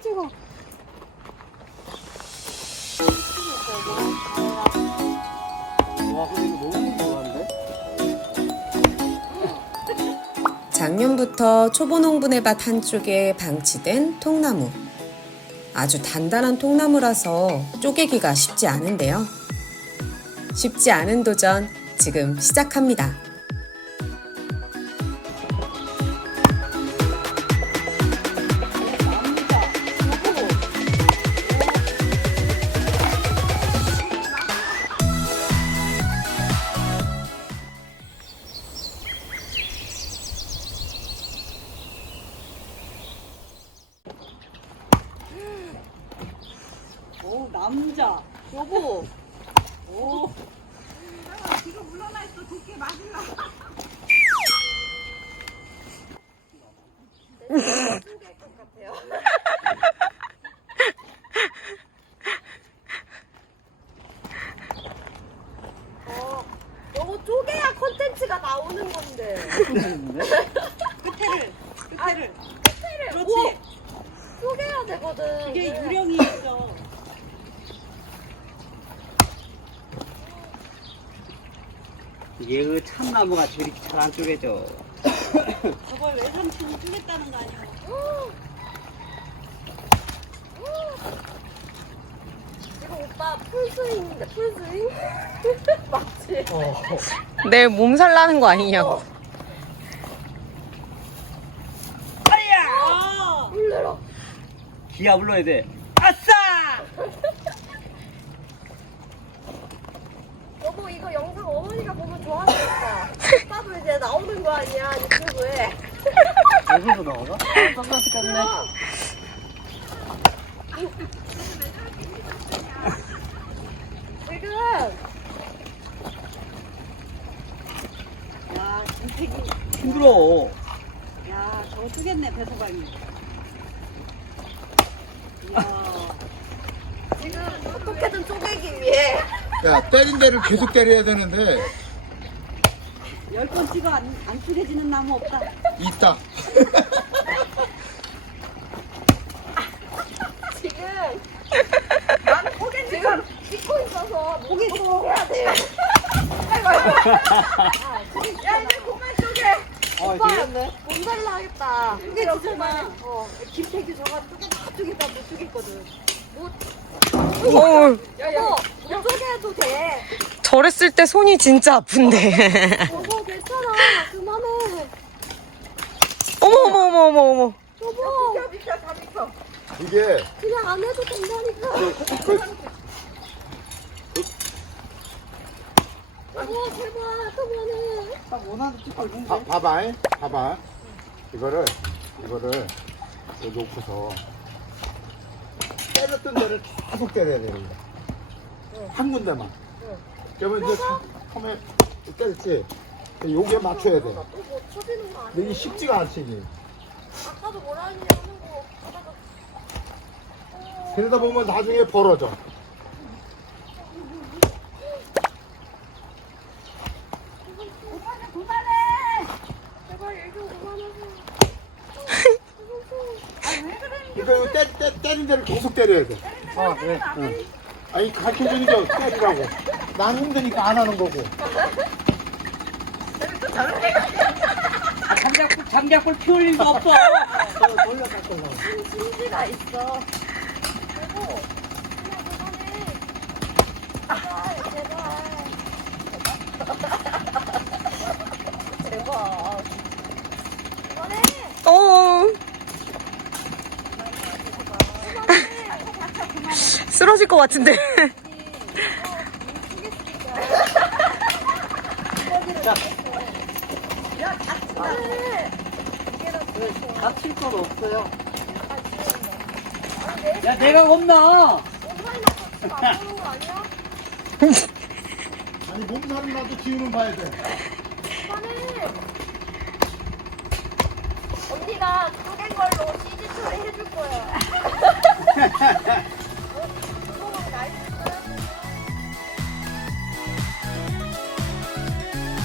찍어. 와, 근데 이거 너무 좋아하는데? 작년부터 초보 농부네 밭 한쪽에 방치된 통나무. 아주 단단한 통나무라서 쪼개기가 쉽지 않은데요. 쉽지 않은 도전 지금 시작합니다. 오, 남자. 여보. 오. 지금 물러나 있어. 도끼 맞으려. 될것 같아요. 요거 쪼개야 콘텐츠가 나오는 건데. 끝에를. 그렇지. 우와, 쪼개야 되거든. 이게 유령이 있어. 이게 그 참나무가 저렇게 잘 안 쪼개져. 저걸 외삼촌이 쪼갰다는 거 아니야? 이거 오빠 풀스윙인데 풀스윙? 맞지? 내일 몸살 나는 거 아니냐고. 아야! 놀래라. 기아 불러야 돼. 아싸! 여보 이거 영상 어머니가 보면 좋아하겠다. 오빠도 이제 나오는 거 아니야 유튜브에. 여기서 나오나? 선글라스 꼈네. 지금 야 김태기 힘들어. 야 저거 쓰겠네 배수광이. 이야 지금 어떻게든 쪼개기 위해 야, 때린 데를 계속 때려야 되는데 10번 찍어 안 쪼개지는 나무 없다. 있다. 지금 나는 고개 지금 씻고 있어서 고개 쪼개야 돼요. 아이고 아이고. 야 이제 그만 쪼개. 오빠 몸살나 하겠다. 고개 쪼개나. 김태규 저거 쪼개다 못 쪼개거든. 야야 못 쪼개도 돼. 저랬을 때 손이 진짜 아픈데. 여보 괜찮아. 그만해. 어머. 여보 비켜 다 비켜. 이게 그냥 안 해도 된다니까. 여보 제발 그만해. 딱 원하는 찍고 있는데. 봐봐. 이거를 여기 놓고서 때렸던 데를 계속 때려야 되는 거야. 한 군데만. 그러면 이제 처음에 때렸지. 여기에 맞춰야 돼. 또뭐 터지는 거 아니야? 근데 이게 쉽지가 않지. 이게. 아까도 뭐라 했니 하는 거 하다가 그러다 보면 나중에 벌어져. 오빠는 그만해. 제발 얘기 좀 그만하세요. 아왜 그러는 그러니까 이거 때린 데를 계속 때려야 돼. 네. 응. 아니 가르쳐주니까 때리라고. 난 힘드니까 안 하는 거고. 잠자꿀 피울 일도 없어. 돌려갈 걸로. 심지가 있어. 여보 그냥 그만해. 제발. 그만해. 쓰러질 것 같은데. 다칠 건 없어요. 야, 내가 겁나. 아니 몸살은 나도 기운은 봐야 돼. 언니가 쪼갠 걸로 CG 처리 해줄 거야.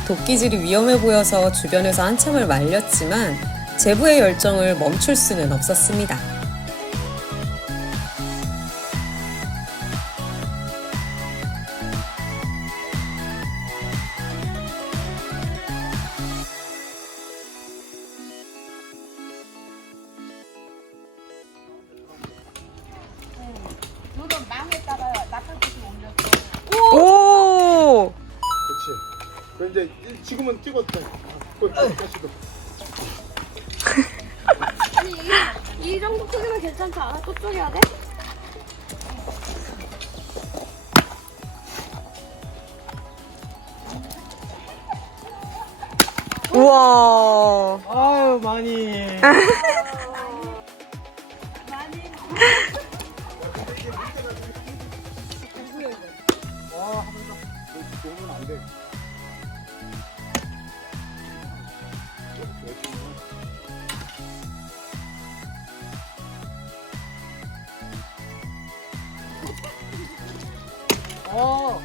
도끼질이 위험해 보여서 주변에서 한참을 말렸지만 제부의 열정을 멈출 수는 없었습니다. 오! 그렇지. 그 이제 지금은 찍었다. 다시도. 아니 이 정도 크기면 괜찮지 않아? 또 쪼개야 돼? 우와. 아유, 많이. 놓으면 안 돼. 어.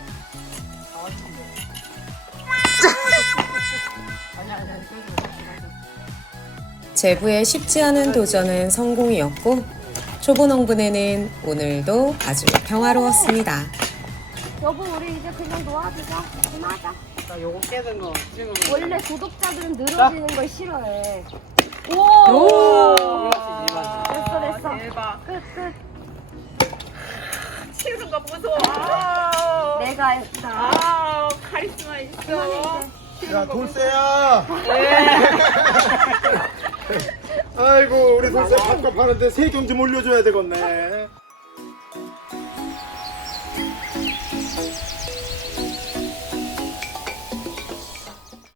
제부의 쉽지 않은 도전은 성공이었고 초보 농부네는 오늘도 아주 평화로웠습니다. 여보 우리 이제 그냥 놓아주자. 그만하자. 나 요거 깨는 거 찍으면. 원래 구독자들은 늘어지는 걸 싫어해. 오! 됐어 됐어. 대박. 끝. 치우는 거 무서워. 아우, 내가 했다. 아우, 카리스마 있어. 그만해 이제. 야, 돌쇠야. 아이고, 우리 돌쇠 밥값 하는데 세금 좀 올려줘야 되겠네.